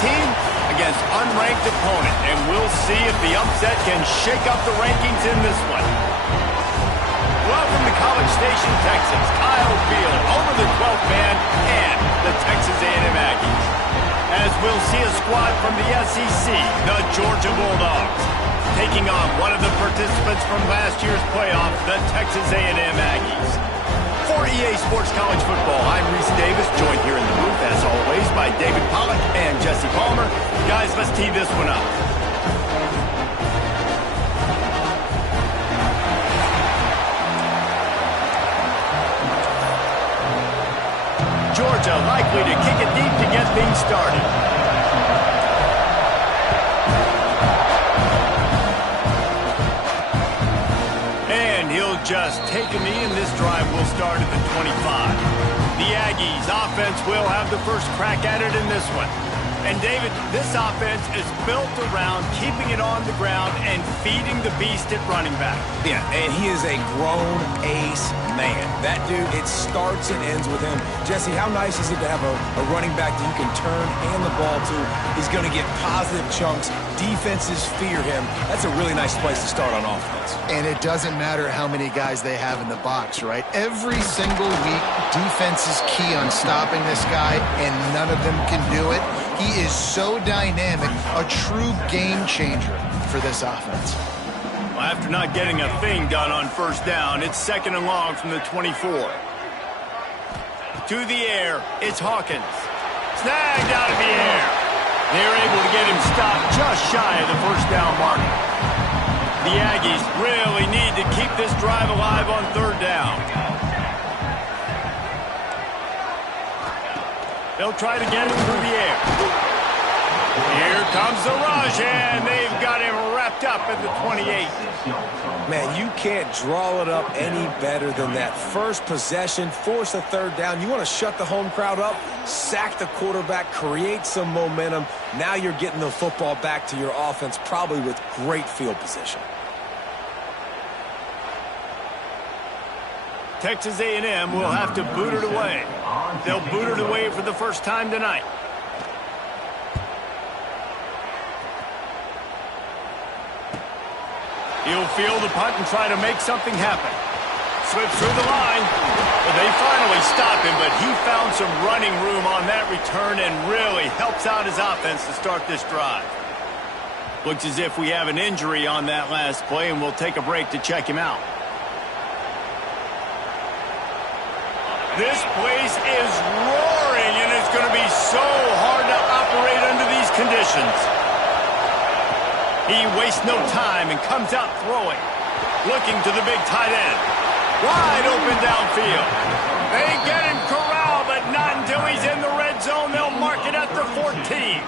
team against unranked opponent, and we'll see if the upset can shake up the rankings in this one. Welcome to College Station, Texas. Kyle Field over the 12th man and the Texas A&M Aggies. As we'll see a squad from the SEC, the Georgia Bulldogs, taking on one of the participants from last year's playoff, the Texas A&M Aggies. For EA Sports College Football, I'm Reese Davis, joined here in the booth, as always, by David Pollack and Jesse Palmer. Guys, let's tee this one up. Georgia likely to kick it deep to get things started. And he'll just take a knee, and this drive will start at the 25. The Aggies offense will have the first crack at it in this one. And David, this offense is built around keeping it on the ground and feeding the beast at running back. Yeah, and he is a grown ace man. That dude, it starts and ends with him. Jesse, how nice is it to have a running back that you can turn, hand the ball to? He's going to get positive chunks. Defenses fear him. That's a really nice place to start on offense. And it doesn't matter how many guys they have in the box, right? Every single week, defense is key on stopping this guy, and none of them can do it. He is so dynamic, a true game changer for this offense. Well, after not getting a thing done on first down, it's second and long from the 24. To the air, it's Hawkins. Snagged out of the air. They're able to get him stopped just shy of the first down mark. The Aggies really need to keep this drive alive on third down. They'll try to get him through the air. Here comes the rush, and they've got him wrapped up at the 28. Man, you can't draw it up any better than that. First possession, force a third down. You want to shut the home crowd up, sack the quarterback, create some momentum. Now you're getting the football back to your offense, probably with great field position. Texas A&M will have to boot it away. They'll boot it away for the first time tonight. He'll field the punt and try to make something happen. Slips through the line. Well, they finally stop him, but he found some running room on that return and really helps out his offense to start this drive. Looks as if we have an injury on that last play, and we'll take a break to check him out. This place is roaring, and it's going to be so hard to operate under these conditions. He wastes no time and comes out throwing. Looking to the big tight end. Wide open downfield. They get him corralled, but not until he's in the red zone. They'll mark it at the 14.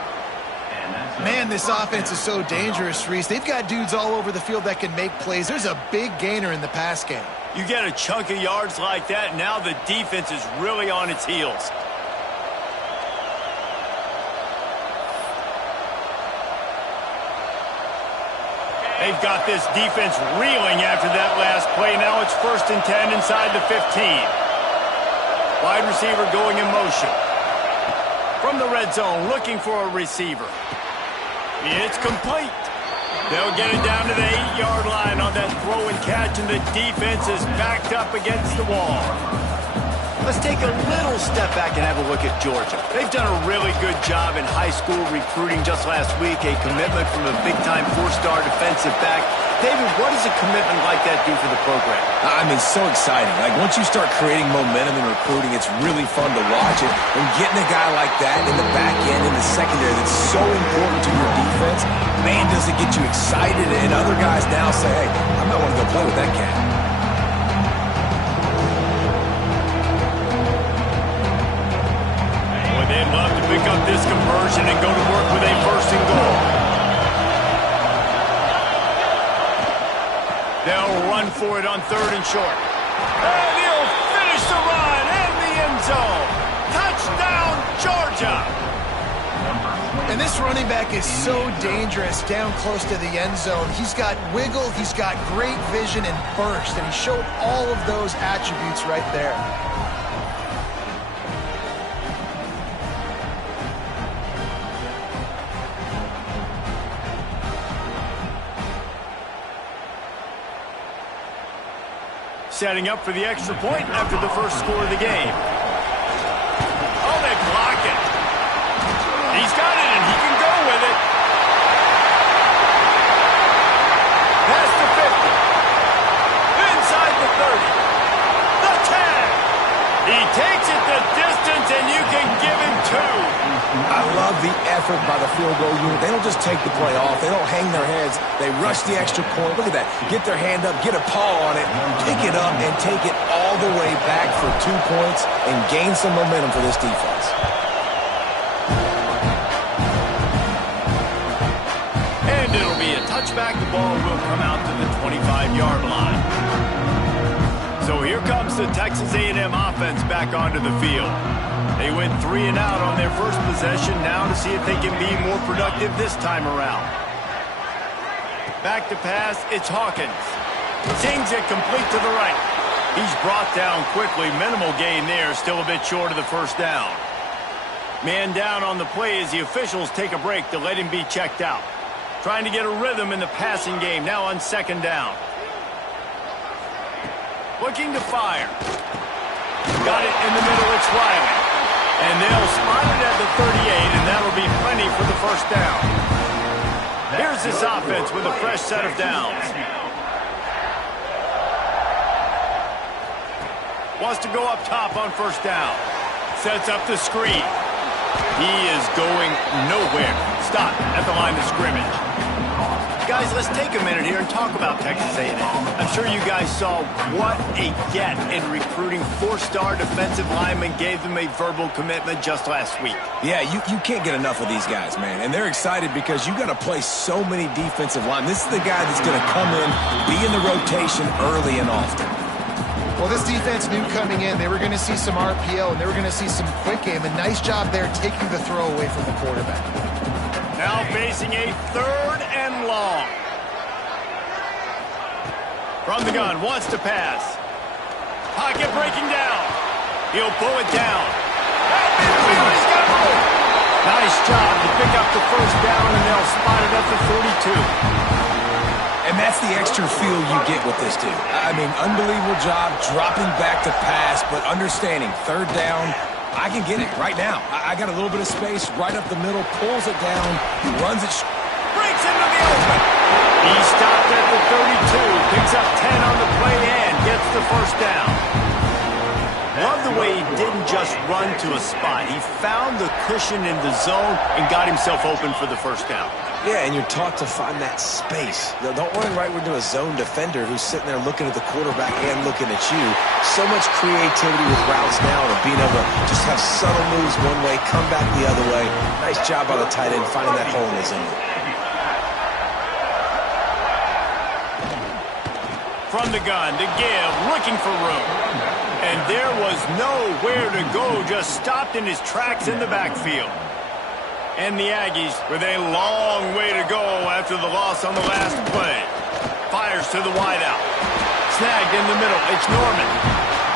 Man, this offense is so dangerous, Reese. They've got dudes all over the field that can make plays. There's a big gainer in the pass game. You get a chunk of yards like that, now the defense is really on its heels. They've got this defense reeling after that last play. Now it's 1st and 10 inside the 15. Wide receiver going in motion. From the red zone, looking for a receiver. It's complete. They'll get it down to the 8-yard line on that throw and catch, and the defense is backed up against the wall. Let's take a little step back and have a look at Georgia. They've done a really good job in high school recruiting. Just last week, a commitment from a big-time 4-star defensive back. David, what does a commitment like that do for the program? I mean, so exciting. Like, once you start creating momentum in recruiting, it's really fun to watch it. And getting a guy like that in the back end, in the secondary, that's so important to your defense, man, does it get you excited. And other guys now say, hey, I might want to go play with that cat. Boy, they'd love to pick up this conversion and go to work with a 1st and goal. They'll run for it on 3rd and short. And he'll finish the run in the end zone. Touchdown, Georgia. And this running back is so dangerous down close to the end zone. He's got wiggle, he's got great vision and burst, and he showed all of those attributes right there. Setting up for the extra point after the first score of the game. Oh, they block it. He's got it, and he can go with it. Past the 50. Inside the 30. The 10. He takes it the distance, and you can give him 2. I love the effort by the field goal unit. They don't just take the play off. They don't hang their heads. They rush the extra point. Look at that. Get their hand up, get a paw on it, pick it up, and take it all the way back for 2 points and gain some momentum for this defense. And it'll be a touchback. The ball will come out to the 25-yard line. So here comes the Texas A&M offense back onto the field. They went 3 and out on their first possession, now to see if they can be more productive this time around. Back to pass, it's Hawkins. Sings it complete to the right. He's brought down quickly, minimal gain there, still a bit short of the first down. Man down on the play as the officials take a break to let him be checked out. Trying to get a rhythm in the passing game, now on second down. Looking to fire. Got it in the middle, it's Riley. And they'll spot it at the 38, and that'll be plenty for the first down. Here's this offense with a fresh set of downs. Wants to go up top on first down. Sets up the screen. He is going nowhere. Stop at the line of scrimmage. Guys, let's take a minute here and talk about Texas A&M. I'm sure you guys saw what a get in recruiting 4-star defensive linemen gave them a verbal commitment just last week. Yeah, you can't get enough of these guys, man. And they're excited because you got to play so many defensive linemen. This is the guy that's going to come in, be in the rotation early and often. Well, this defense knew coming in they were going to see some RPO and they were going to see some quick game. A nice job there taking the throw away from the quarterback. Now facing a 3rd and long. From the gun, wants to pass. Pocket breaking down. He'll pull it down. At midfield, he's got room. Nice job to pick up the first down, and they'll spot it at the 42. And that's the extra feel you get with this dude. I mean, unbelievable job dropping back to pass, but understanding 3rd down, I can get it right now. I got a little bit of space right up the middle, pulls it down, runs it, breaks into the open. He stopped at the 32, picks up 10 on the play and gets the first down. Love the way he didn't just run to a spot. He found the cushion in the zone and got himself open for the first down. Yeah, and you're taught to find that space. Don't run right into a zone defender who's sitting there looking at the quarterback and looking at you. So much creativity with routes now and being able to just have subtle moves one way, come back the other way. Nice job by the tight end finding that hole in the zone. From the gun to give, looking for room. And there was nowhere to go, just stopped in his tracks in the backfield. And the Aggies with a long way to go after the loss on the last play. Fires to the wideout. Snagged in the middle. It's Norman.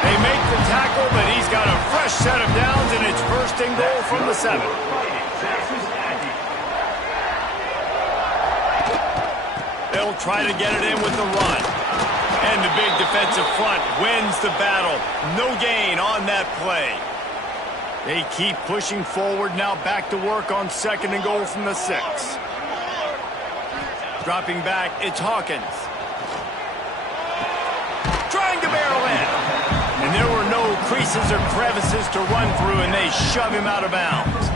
They make the tackle, but he's got a fresh set of downs, and it's 1st and goal from the 7. They'll try to get it in with the run. And the big defensive front wins the battle. No gain on that play. They keep pushing forward, now back to work on 2nd and goal from the 6. Dropping back, it's Hawkins. Trying to barrel in. And there were no creases or crevices to run through, and they shove him out of bounds.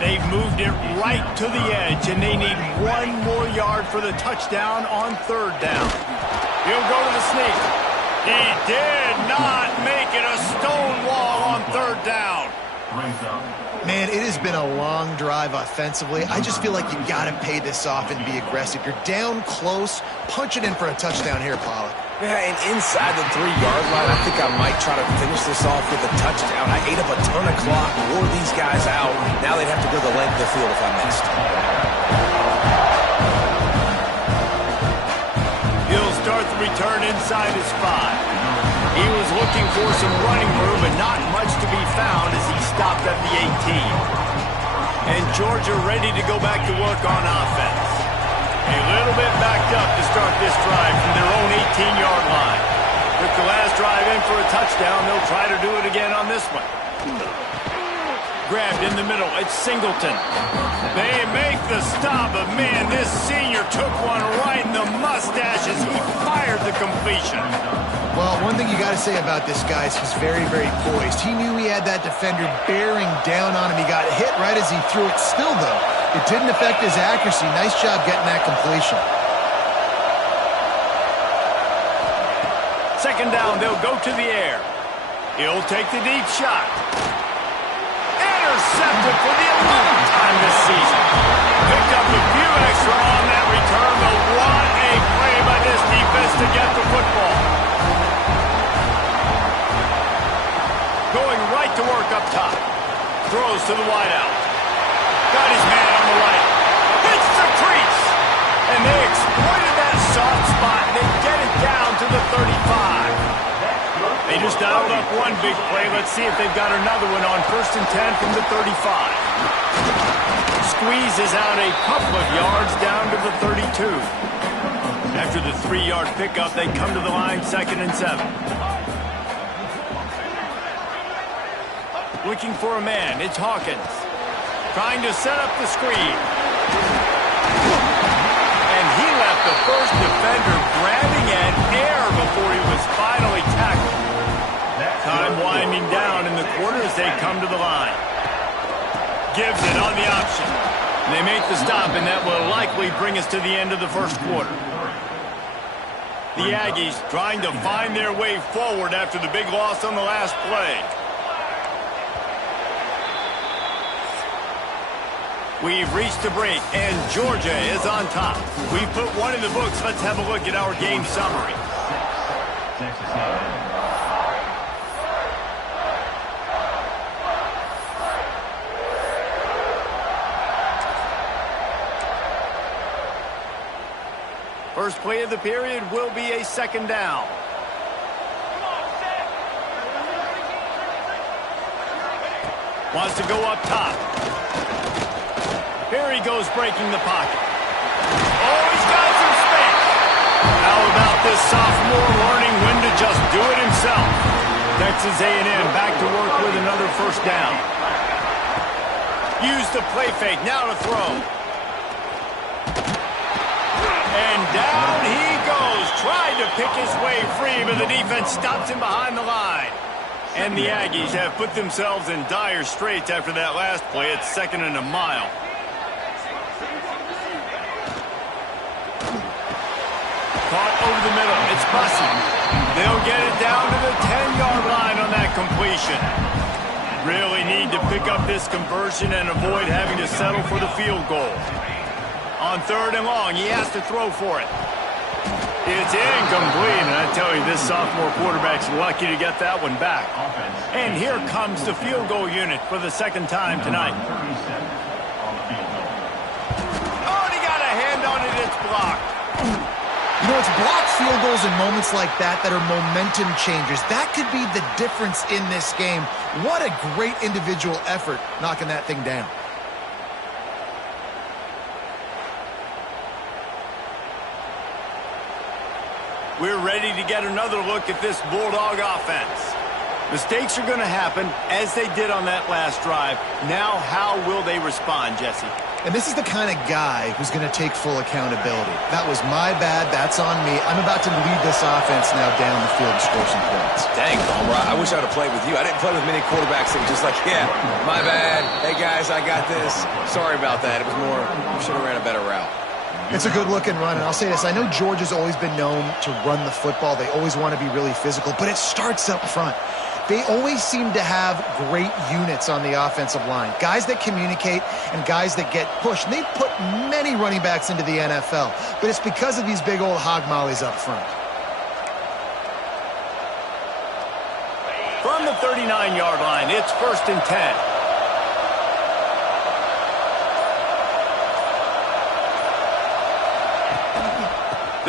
They've moved it right to the edge, and they need 1 more yard for the touchdown on 3rd down. He'll go to the sneak. He did not make it a stone wall on 3rd down. Man, it has been a long drive offensively. I just feel like you got to pay this off and be aggressive. You're down close. Punch it in for a touchdown here, Pollack. Yeah, and inside the 3-yard line, I think I might try to finish this off with a touchdown. I ate up a ton of clock, wore these guys out. Now they'd have to go the length of the field if I missed. He'll start the return inside his 5. He was looking for some running room, but not much to be found as he stopped at the 18. And Georgia ready to go back to work on offense. A little bit backed up to start this drive from their own 18-yard line. Took the last drive in for a touchdown. They'll try to do it again on this one. Grabbed in the middle. It's Singleton. They make the stop, but man, this senior took one right in the mustache as he fired the completion. Well, one thing you got to say about this guy is he's very, very poised. He knew he had that defender bearing down on him. He got hit right as he threw it. Still, though, it didn't affect his accuracy. Nice job getting that completion. Second down, they'll go to the air. He'll take the deep shot. Intercepted for the 11th time this season. Picked up a few extra on that return, but what a play by this defense to get the football. Going right to work up top. Throws to the wideout. Got his man on the right. Hits the crease. And they exploited that soft spot. They get it down to the 35. They just dialed up one big play. Let's see if they've got another one on 1st and 10 from the 35. Squeezes out a couple of yards down to the 32. After the 3-yard pickup, they come to the line 2nd and 7. Looking for a man. It's Hawkins. Trying to set up the screen. And he left the first defender grabbing at air before he was finally tackled. Time winding down in the quarter as they come to the line. Gives it on the option. They make the stop, and that will likely bring us to the end of the first quarter. The Aggies trying to find their way forward after the big loss on the last play. We've reached the break, and Georgia is on top. We put one in the books. Let's have a look at our game summary. First play of the period will be a 2nd down. Wants to go up top. Here he goes breaking the pocket. Oh, he's got some space. How about this sophomore learning when to just do it himself? Texas A&M back to work with another 1st down. Use the play fake, now to throw. And down he goes. Tried to pick his way free, but the defense stops him behind the line. And the Aggies have put themselves in dire straits after that last play. It's 2nd and a mile. Caught over the middle. It's Bussey. They'll get it down to the 10-yard line on that completion. Really need to pick up this conversion and avoid having to settle for the field goal. On 3rd and long, he has to throw for it. It's incomplete, and I tell you, this sophomore quarterback's lucky to get that one back. And here comes the field goal unit for the 2nd time tonight. Oh, and he got a hand on it. It's blocked. You know, it's blocked field goals in moments like that that are momentum changers. That could be the difference in this game. What a great individual effort knocking that thing down. We're ready to get another look at this Bulldog offense. Mistakes are going to happen, as they did on that last drive. Now, how will they respond, Jesse? And this is the kind of guy who's going to take full accountability. That was my bad. That's on me. I'm about to lead this offense now down the field and score some points. Dang, Homer, I wish I would have played with you. I didn't play with many quarterbacks that were just like, yeah, my bad. Hey, guys, I got this. Sorry about that. It was more, we should have ran a better route. It's a good-looking run, and I'll say this. I know Georgia's always been known to run the football. They always want to be really physical, but it starts up front. They always seem to have great units on the offensive line. Guys that communicate and guys that get pushed. And they've put many running backs into the NFL, but it's because of these big old hog mollies up front. From the 39-yard line, it's 1st and 10.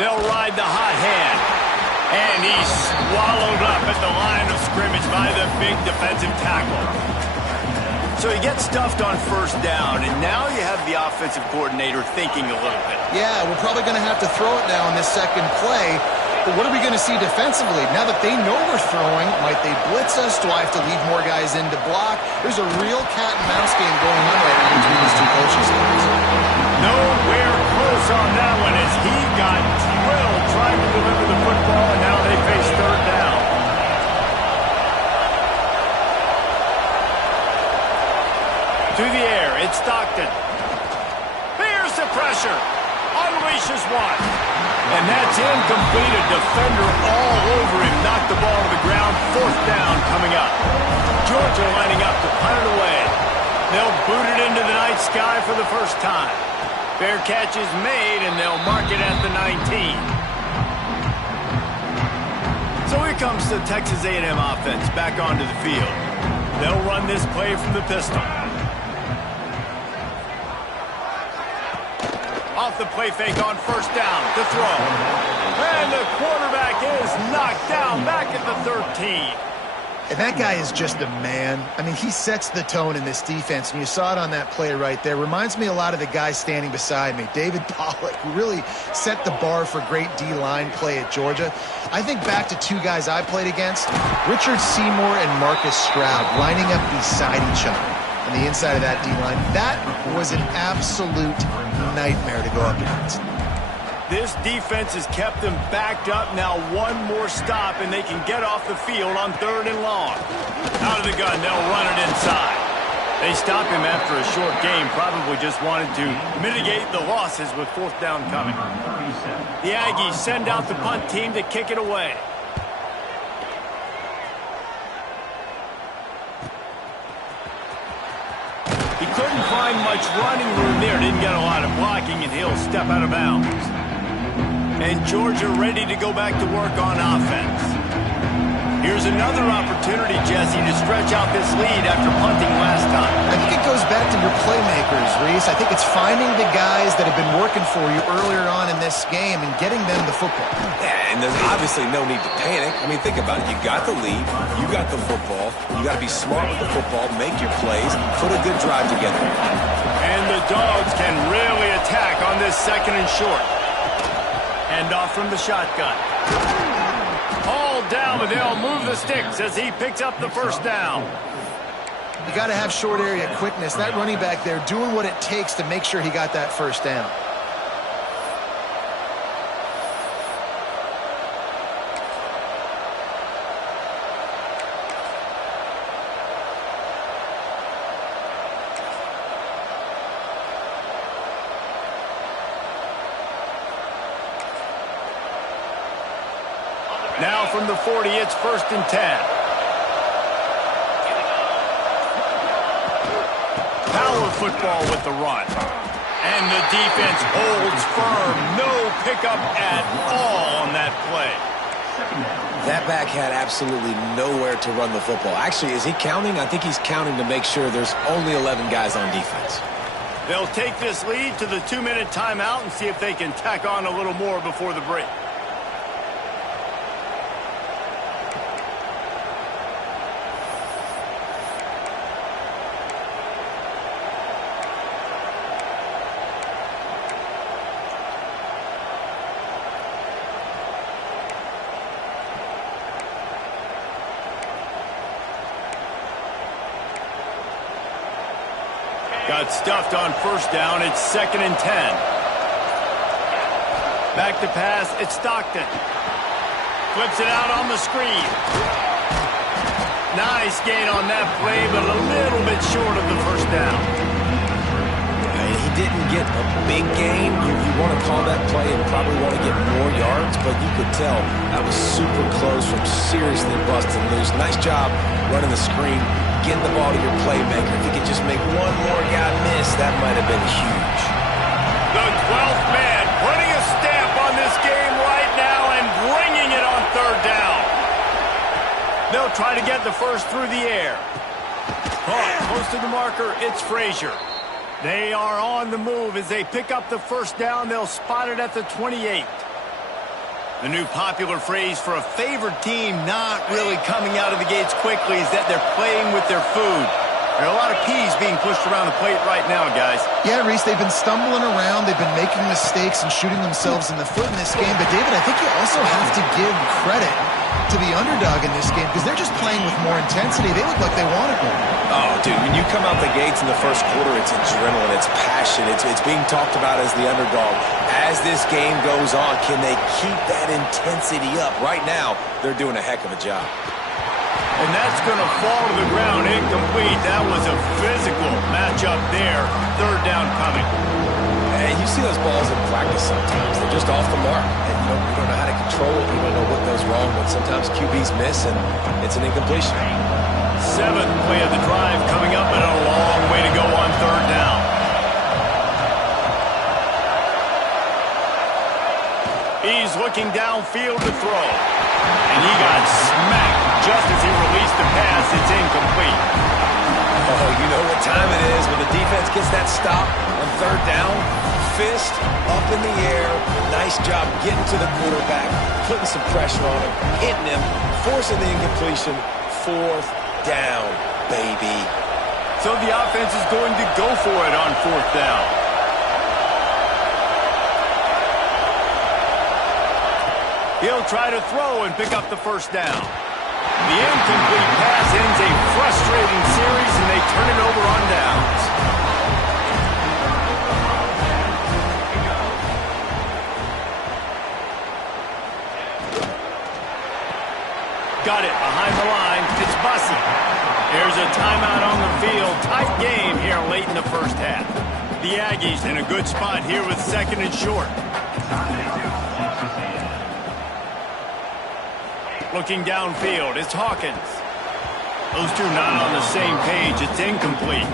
They'll ride the hot hand. And he's swallowed up at the line of scrimmage by the big defensive tackle. So he gets stuffed on 1st down, and now you have the offensive coordinator thinking a little bit. Yeah, we're probably going to have to throw it now on this 2nd play. But what are we going to see defensively? Now that they know we're throwing, might they blitz us? Do I have to leave more guys in to block? There's a real cat and mouse game going on right now between these two coaches. Nowhere close on that one as he got drilled trying to deliver the football, and now they face third down. To the air, it's Stockton. Here's the pressure. Unleashes one. And that's incomplete. A defender all over him. Knocked the ball to the ground. Fourth down coming up. Georgia lining up to punt it away. They'll boot it into the night sky for the first time. Fair catch is made, and they'll mark it at the 19. So here comes the Texas A&M offense back onto the field. They'll run this play from the pistol. Off the play fake on first down to throw. And the quarterback is knocked down back at the 13. And that guy is just a man. I mean, he sets the tone in this defense, and you saw it on that play right there. Reminds me a lot of the guy standing beside me, David Pollack, who really set the bar for great D-line play at Georgia. I think back to two guys I played against, Richard Seymour and Marcus Stroud, lining up beside each other on the inside of that D-line. That was an absolute nightmare to go up against. This defense has kept them backed up. Now one more stop, and they can get off the field on third and long. Out of the gun, they'll run it inside. They stop him after a short game. Probably just wanted to mitigate the losses with fourth down coming. The Aggies send out the punt team to kick it away. He couldn't find much running room there. Didn't get a lot of blocking, and he'll step out of bounds. And Georgia ready to go back to work on offense. Here's another opportunity, Jesse, to stretch out this lead after punting last time. I think it goes back to your playmakers, Reese. I think it's finding the guys that have been working for you earlier on in this game and getting them the football. Yeah, and there's obviously no need to panic. I mean, think about it. You got the lead. You got the football. You got to be smart with the football, make your plays, put a good drive together. And the Dogs can really attack on this second and short. Hand off from the shotgun. All down, but they'll move the sticks as he picks up the first down. You got to have short area quickness. That running back there doing what it takes to make sure he got that first down. Now from the 40, it's first and 10. Power football with the run. And the defense holds firm. No pickup at all on that play. That back had absolutely nowhere to run the football. Actually, is he counting? I think he's counting to make sure there's only 11 guys on defense. They'll take this lead to the 2-minute timeout and see if they can tack on a little more before the break. Got stuffed on first down. It's second and 10. Back to pass. It's Stockton. Flips it out on the screen. Nice gain on that play, but a little bit short of the first down. He didn't get a big gain. You want to call that play and probably want to get more yards, but you could tell that was super close from seriously busting loose. Nice job running the screen, getting the ball to your playmaker. If he could just make one more guy miss, that might have been huge. The 12th man putting a stamp on this game right now and bringing it on third down. They'll try to get the first through the air. Caught close to the marker, it's Frazier. They are on the move as they pick up the first down. They'll spot it at the 28. The new popular phrase for a favored team not really coming out of the gates quickly is that they're playing with their food. There are a lot of P's being pushed around the plate right now, guys. Yeah, Reese, they've been stumbling around. They've been making mistakes and shooting themselves in the foot in this game. But, David, I think you also have to give credit to the underdog in this game because they're just playing with more intensity. They look like they want it more. Oh, dude, when you come out the gates in the first quarter, it's adrenaline, it's passion, it's being talked about as the underdog. As this game goes on, can they keep that intensity up? Right now, they're doing a heck of a job. And that's going to fall to the ground incomplete. That was a physical matchup there. Third down coming. And you see those balls in practice sometimes. They're just off the mark. And you don't know how to control it. You don't know what goes wrong. But sometimes QBs miss, and it's an incompletion. Seventh play of the drive coming up, and a long way to go on third down. He's looking downfield to throw. And he got smacked just as he released the pass. It's incomplete. Oh, you know what time it is when the defense gets that stop on third down. Fist up in the air. Nice job getting to the quarterback, putting some pressure on him, hitting him, forcing the incompletion. Fourth down, baby. So the offense is going to go for it on fourth down. He'll try to throw and pick up the first down. The incomplete pass ends a frustrating series, and they turn it over on downs. Got it behind the line. It's Bussey. There's a timeout on the field. Tight game here late in the first half. The Aggies in a good spot here with second and short. Looking downfield, it's Hawkins. Those two not on the same page. It's incomplete.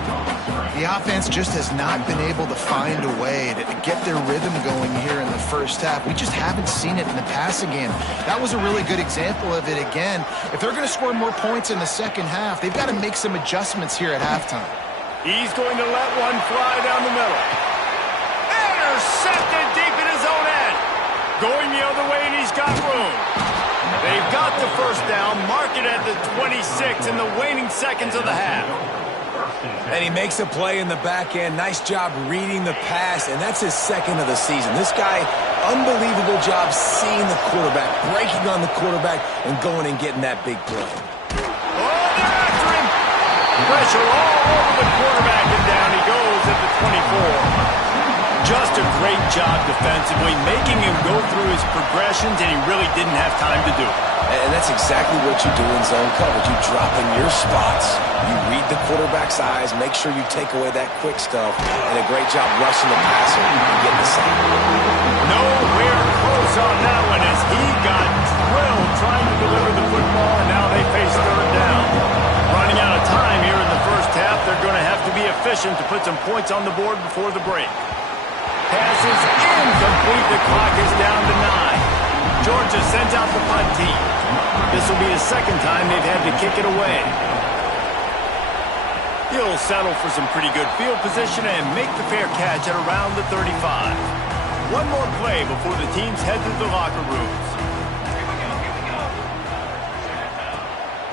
The offense just has not been able to find a way to get their rhythm going here in the first half. We just haven't seen it in the passing game. That was a really good example of it again. If they're going to score more points in the second half, they've got to make some adjustments here at halftime. He's going to let one fly down the middle. Intercepted deep in his own end. Going the other way, and he's got room. They've got the first down, mark it at the 26 in the waning seconds of the half. And he makes a play in the back end. Nice job reading the pass, and that's his second of the season. This guy, unbelievable job seeing the quarterback, breaking on the quarterback, and going and getting that big play. Oh, they're after him. Pressure all over the quarterback, and down he goes at the 24. Just a great job defensively, making him go through his progressions, and he really didn't have time to do it. And that's exactly what you do in zone coverage. You drop in your spots, you read the quarterback's eyes, make sure you take away that quick stuff, and a great job rushing the passer and getting the sack. Nowhere close on that one as he got drilled trying to deliver the football, and now they face third down. Running out of time here in the first half, they're going to have to be efficient to put some points on the board before the break. Pass is incomplete. The clock is down to 9. Georgia sends out the punt team. This will be the second time they've had to kick it away. He'll settle for some pretty good field position and make the fair catch at around the 35. One more play before the teams head to the locker rooms.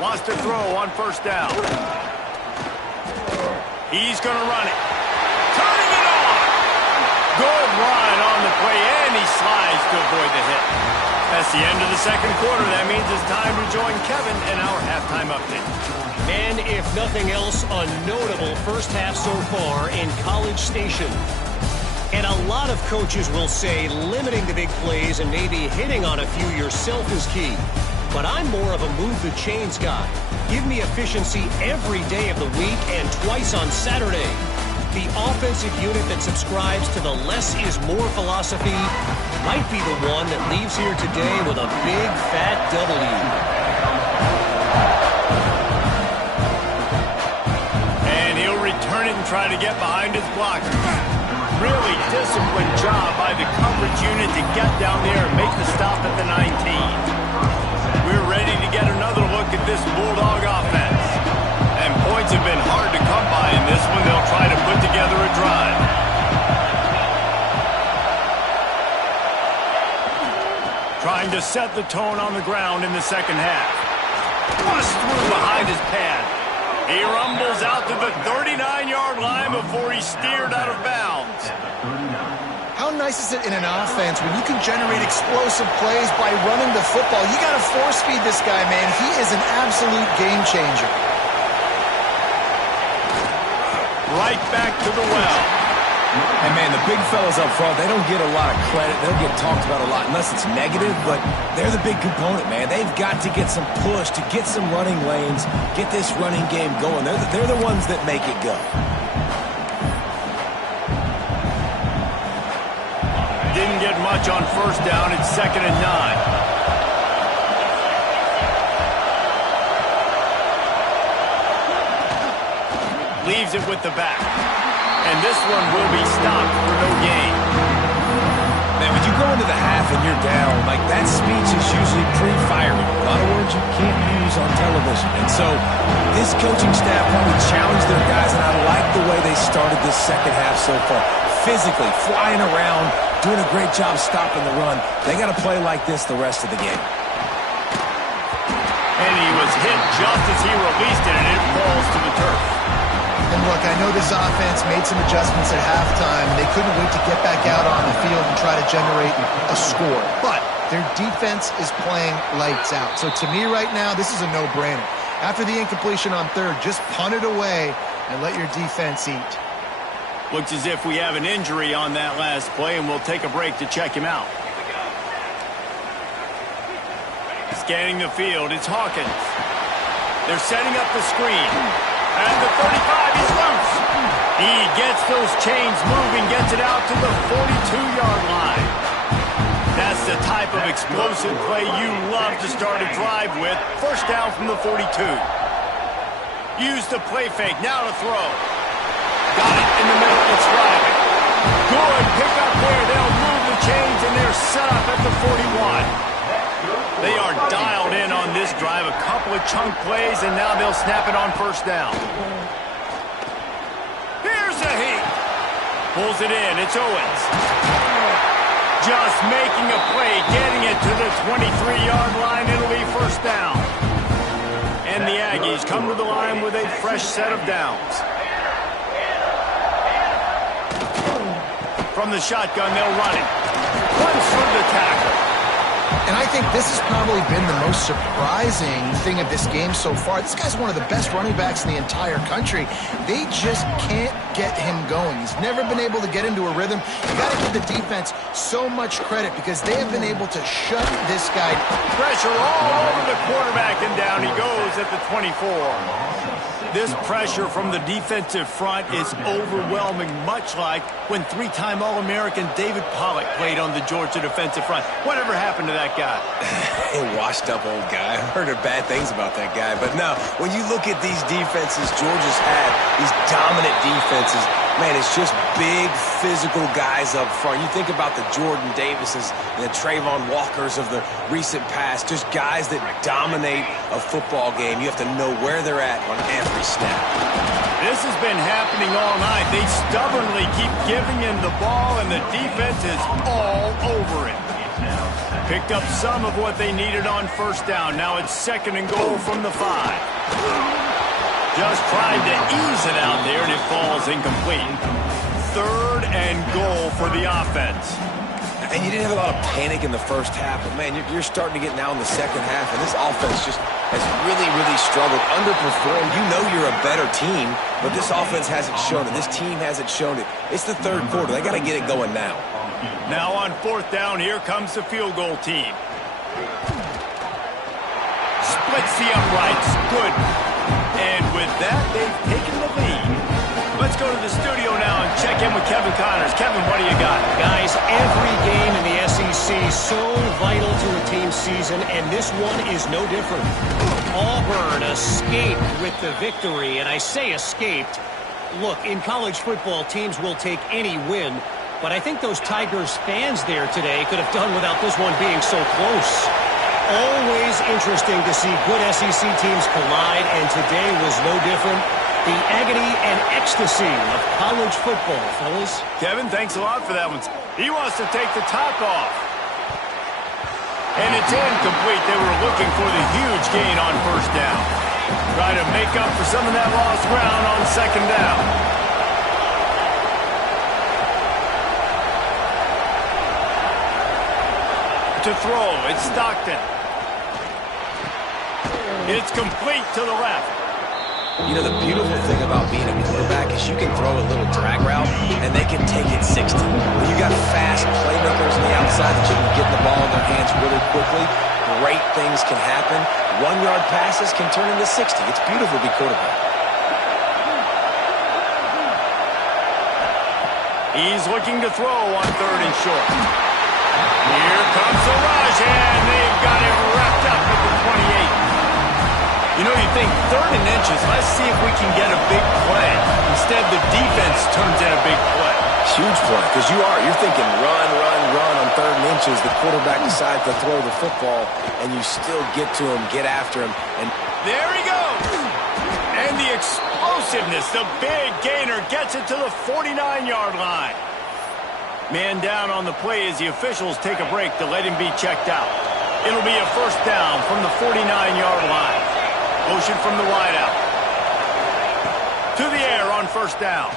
Wants to throw on first down. He's going to run it. Turning it on. Good run on the play, and he slides to avoid the hit. That's the end of the second quarter. That means it's time to join Kevin in our halftime update. And if nothing else, a notable first half so far in College Station. And a lot of coaches will say limiting the big plays and maybe hitting on a few yourself is key. But I'm more of a move the chains guy. Give me efficiency every day of the week and twice on Saturday. The offensive unit that subscribes to the less is more philosophy might be the one that leaves here today with a big fat W. And he'll return it and try to get behind his blockers. Really disciplined job by the coverage unit to get down there and make the stop at the 19. We're ready to get another look at this Bulldog offense. And points have been hard to come by in this one. They'll try to put together a drive. Trying to set the tone on the ground in the second half. Bust through behind his pad. He rumbles out to the 39-yard line before he's steered out of bounds. How nice is it in an offense when you can generate explosive plays by running the football? You got to force feed this guy, man. He is an absolute game changer. Right back to the well. And, man, the big fellas up front, they don't get a lot of credit. They don't get talked about a lot unless it's negative, but they're the big component, man. They've got to get some push, to get some running lanes, get this running game going. They're the ones that make it go. Didn't get much on first down. It's 2nd and 9. Leaves it with the back. And this one will be stopped for no gain. Man, when you go into the half and you're down, like that speech is usually pre-firing. A lot of words you can't use on television. And so this coaching staff probably challenged their guys, and I like the way they started this second half so far. Physically, flying around, doing a great job stopping the run. They got to play like this the rest of the game. And he was hit just as he released it, and it falls to the turf. And look, I know this offense made some adjustments at halftime. They couldn't wait to get back out on the field and try to generate a score. But their defense is playing lights out. So to me right now, this is a no-brainer. After the incompletion on third, just punt it away and let your defense eat. Looks as if we have an injury on that last play, and we'll take a break to check him out. Scanning the field, it's Hawkins. They're setting up the screen. At the 35, he's loose. He gets those chains moving, gets it out to the 42-yard line. That's the type of explosive play you love to start a drive with. First down from the 42. Use the play fake, now to throw. Got it in the middle, it's right. Good pick up there. They'll move the chains, and they're set up at the 41. They are dialed in on this drive. A couple of chunk plays, and now they'll snap it on first down. Here's a heat. Pulls it in. It's Owens. Just making a play, getting it to the 23-yard line. It'll be first down. And the Aggies come to the line with a fresh set of downs. From the shotgun, they'll run it. Runs through the tackle. And I think this has probably been the most surprising thing of this game so far. This guy's one of the best running backs in the entire country. They just can't get him going. He's never been able to get into a rhythm. You got to give the defense so much credit because they have been able to shut this guy. Pressure all over the quarterback, and down he goes at the 24. This pressure from the defensive front is overwhelming, much like when three-time All-American David Pollock played on the Georgia defensive front. Whatever happened to that guy? A washed-up old guy. I've heard bad things about that guy. But no, when you look at these defenses Georgia's had, these dominant defenses, man, it's just big, physical guys up front. You think about the Jordan Davises and the Trayvon Walkers of the recent past, just guys that dominate a football game. You have to know where they're at on every snap. This has been happening all night. They stubbornly keep giving him the ball, and the defense is all over it. Picked up some of what they needed on first down. Now it's 2nd and goal from the 5. Just tried to ease it out there, and it falls incomplete. 3rd and goal for the offense. And you didn't have a lot of panic in the first half, but, man, you're starting to get now in the second half, and this offense just has really, really struggled, underperformed. You know you're a better team, but this offense hasn't shown it. This team hasn't shown it. It's the 3rd quarter. They got to get it going now. Now on 4th down, here comes the field goal team. Splits the uprights. Good. And with that, they've taken the lead. Let's go to the studio now and check in with Kevin Connors. Kevin, what do you got? Guys, every game in the SEC so vital to a team's season, and this one is no different. Auburn escaped with the victory, and I say escaped. Look, in college football, teams will take any win, but I think those Tigers fans there today could have done without this one being so close. Always interesting to see good SEC teams collide, and today was no different. The agony and ecstasy of college football, fellas. Kevin, thanks a lot for that one. He wants to take the top off. And it's incomplete. They were looking for the huge gain on first down. Try to make up for some of that lost ground on second down. To throw, it's Stockton. It's complete to the left. You know, the beautiful thing about being a quarterback is you can throw a little drag route, and they can take it 60. When you got fast playmakers on the outside that you can get the ball in their hands really quickly, great things can happen. 1-yard passes can turn into 60. It's beautiful to be quarterback. He's looking to throw on 3rd and short. Here comes the rush, and they've got it wrapped up at the 28. You know, you think 3rd and inches, let's see if we can get a big play. Instead, the defense turns in a big play. Huge play, because you're thinking run on 3rd and inches. The quarterback decides to throw the football, and you still get to him, get after him. And there he goes. And the explosiveness, the big gainer gets it to the 49-yard line. Man down on the play as the officials take a break to let him be checked out. It'll be a first down from the 49-yard line. Motion from the wideout. To the air on first down.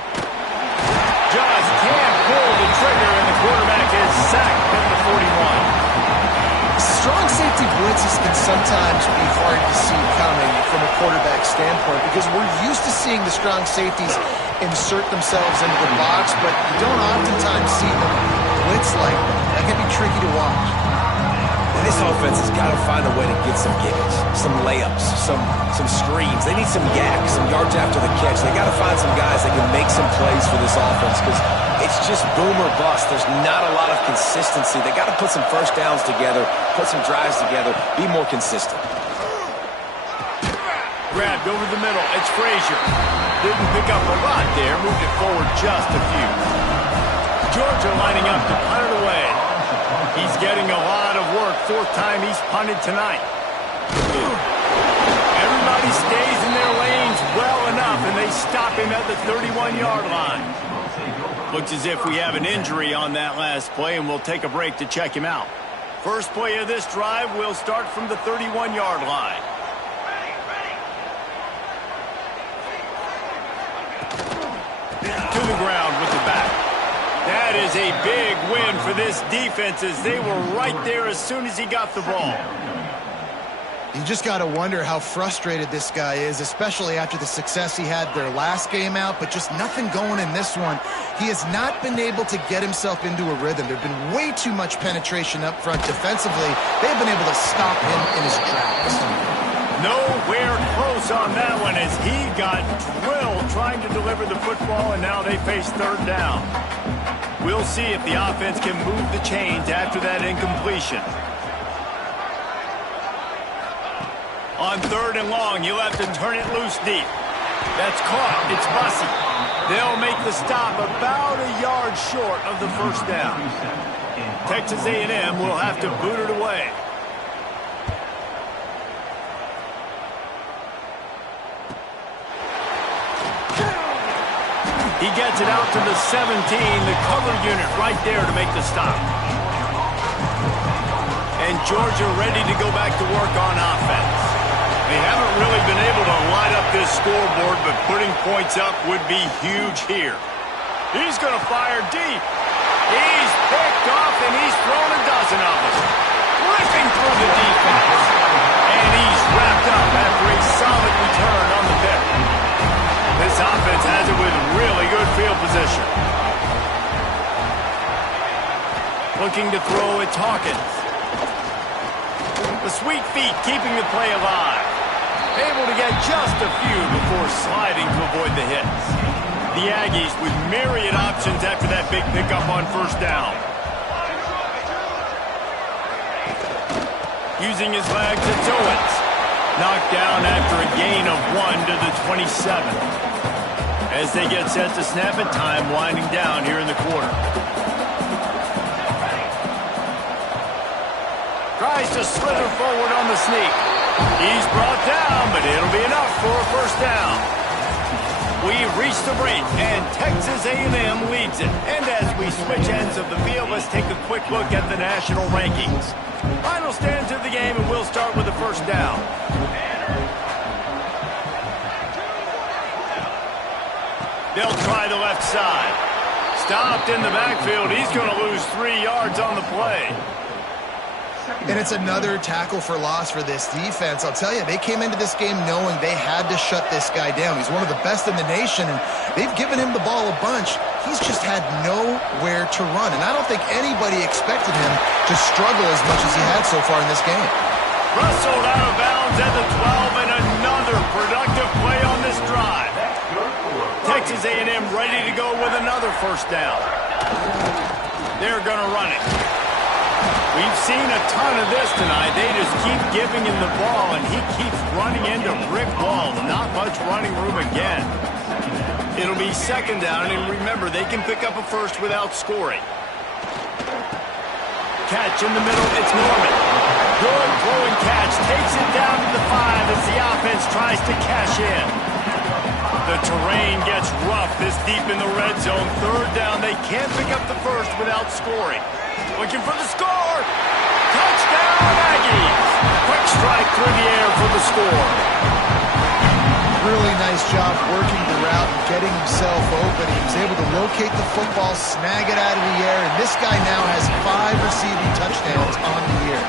Just can't pull the trigger, and the quarterback is sacked at the 41. Strong safety blitzes can sometimes be hard to see coming from a quarterback standpoint because we're used to seeing the strong safeties insert themselves into the box, but you don't oftentimes see them blitz like that. That can be tricky to watch. And this offense has got to find a way to get some gimmicks, some layups, some screens. They need some yaks, some yards after the catch. They got to find some guys that can make some plays for this offense because it's just boom or bust. There's not a lot of consistency. They got to put some first downs together, put some drives together, be more consistent. Grabbed over the middle. It's Frazier. Didn't pick up a lot there. Moved it forward just a few. Georgia lining up to punt it away. He's getting a lot of work. 4th time he's punted tonight. Everybody stays in their lanes well enough, and they stop him at the 31-yard line. Looks as if we have an injury on that last play, and we'll take a break to check him out. First play of this drive will start from the 31-yard line. To the ground with the back. That is a big win for this defense as they were right there as soon as he got the ball. You just got to wonder how frustrated this guy is, especially after the success he had their last game out, but just nothing going in this one. He has not been able to get himself into a rhythm. There's been way too much penetration up front defensively. They've been able to stop him in his tracks. Nowhere close on that one as he got drilled trying to deliver the football, and now they face 3rd down. We'll see if the offense can move the chains after that incompletion. On 3rd and long, you'll have to turn it loose deep. That's caught. It's Bussey. They'll make the stop about a yard short of the first down. Texas A&M will have to boot it away. He gets it out to the 17, the cover unit right there to make the stop. And Georgia ready to go back to work on offense. They haven't really been able to light up this scoreboard, but putting points up would be huge here. He's going to fire deep. He's picked off, and he's thrown a dozen of them. Ripping through the defense. And he's wrapped up after a solid return on the pick. This offense has it with really good field position. Looking to throw, it's Hawkins. The sweet feet keeping the play alive. Able to get just a few before sliding to avoid the hits. The Aggies with myriad options after that big pickup on first down. Using his legs, it's Owens. Knocked down after a gain of 1 to the 27. As they get set to snap it, time winding down here in the quarter. Tries to slither forward on the sneak. He's brought down, but it'll be enough for a first down. We've reached the break, and Texas A&M leads it. And as we switch ends of the field, let's take a quick look at the national rankings. Final stands of the game, and we'll start with the first down. They'll try the left side. Stopped in the backfield. He's going to lose 3 yards on the play. And it's another tackle for loss for this defense. I'll tell you, they came into this game knowing they had to shut this guy down. He's one of the best in the nation, and they've given him the ball a bunch. He's just had nowhere to run, and I don't think anybody expected him to struggle as much as he had so far in this game. Rustled out of bounds at the 12, and another productive play on this drive. Texas A&M ready to go with another first down. They're going to run it. We've seen a ton of this tonight. They just keep giving him the ball, and he keeps running into brick walls. Not much running room again. It'll be second down, and remember, they can pick up a first without scoring. Catch in the middle. It's Norman. Good throwing catch. Takes it down to the 5 as the offense tries to cash in. The terrain gets rough this deep in the red zone. Third down. They can't pick up the first without scoring. Looking for the score. Touchdown, Aggies. Quick strike through the air for the score. Really nice job working the route and getting himself open. He was able to locate the football, snag it out of the air, and this guy now has 5 receiving touchdowns on the year.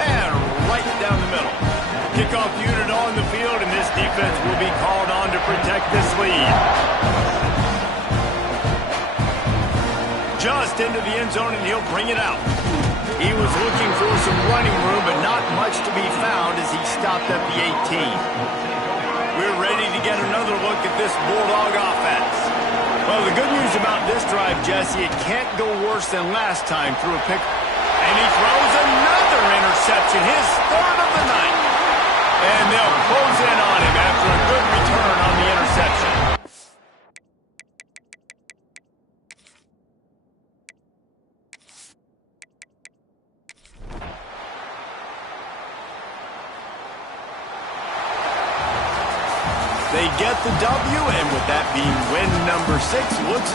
And right down the middle. Kickoff unit on the field, and this defense will be called on to protect this lead. Just into the end zone, and he'll bring it out. He was looking for some running room, but not much to be found as he stopped at the 18. We're ready to get another look at this Bulldog offense. Well, the good news about this drive, Jesse, it can't go worse than last time through a pick. And he throws another interception, his third of the night. And they'll close in on him after a good return on the interception. They get the W, and with that being win number 6, looks